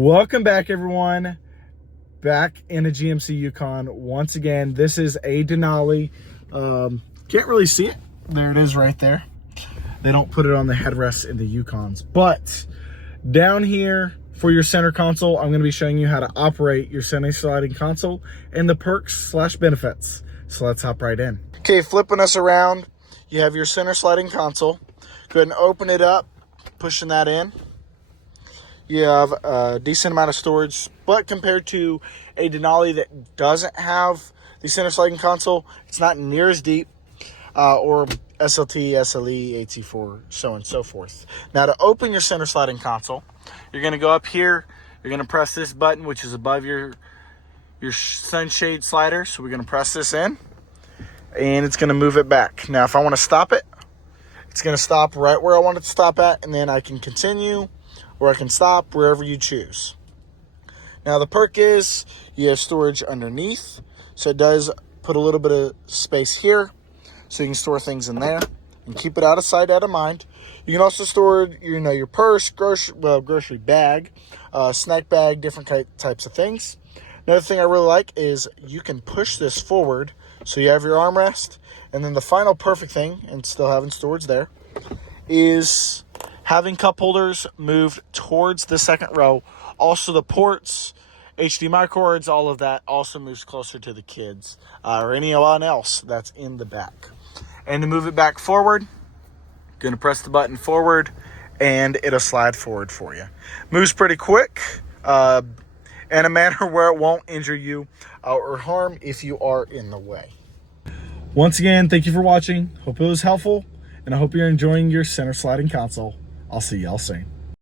Welcome back, everyone. Back in a GMC Yukon once again. This is a Denali. Can't really see it. There it is right there. They don't put it on the headrests in the Yukons. But down here for your center console, I'm going to be showing you how to operate your center sliding console and the perks/benefits. So let's hop right in. Okay, flipping us around, you have your center sliding console. Go ahead and open it up, pushing that in. You have a decent amount of storage, but compared to a Denali that doesn't have the center sliding console, it's not near as deep, or SLT, SLE, AT4, so on and so forth. Now, to open your center sliding console, you're going to go up here. You're going to press this button, which is above your sunshade slider. So we're going to press this in, and it's going to move it back. Now, if I want to stop it, it's going to stop right where I want it to stop at, and then I can continue, or I can stop wherever you choose. Now, the perk is you have storage underneath, so it does put a little bit of space here, so you can store things in there and keep it out of sight, out of mind. You can also store, your purse, grocery bag, snack bag, different types of things. Another thing I really like is you can push this forward, so you have your armrest. And then the final perfect thing, and still having storage there, is having cup holders moved towards the second row. Also the ports, HDMI cords, all of that also moves closer to the kids or anyone else that's in the back. And to move it back forward, going to press the button forward and it'll slide forward for you. Moves pretty quick in a manner where it won't injure you or harm if you are in the way. Once again, thank you for watching. Hope it was helpful, and I hope you're enjoying your center sliding console. I'll see y'all soon.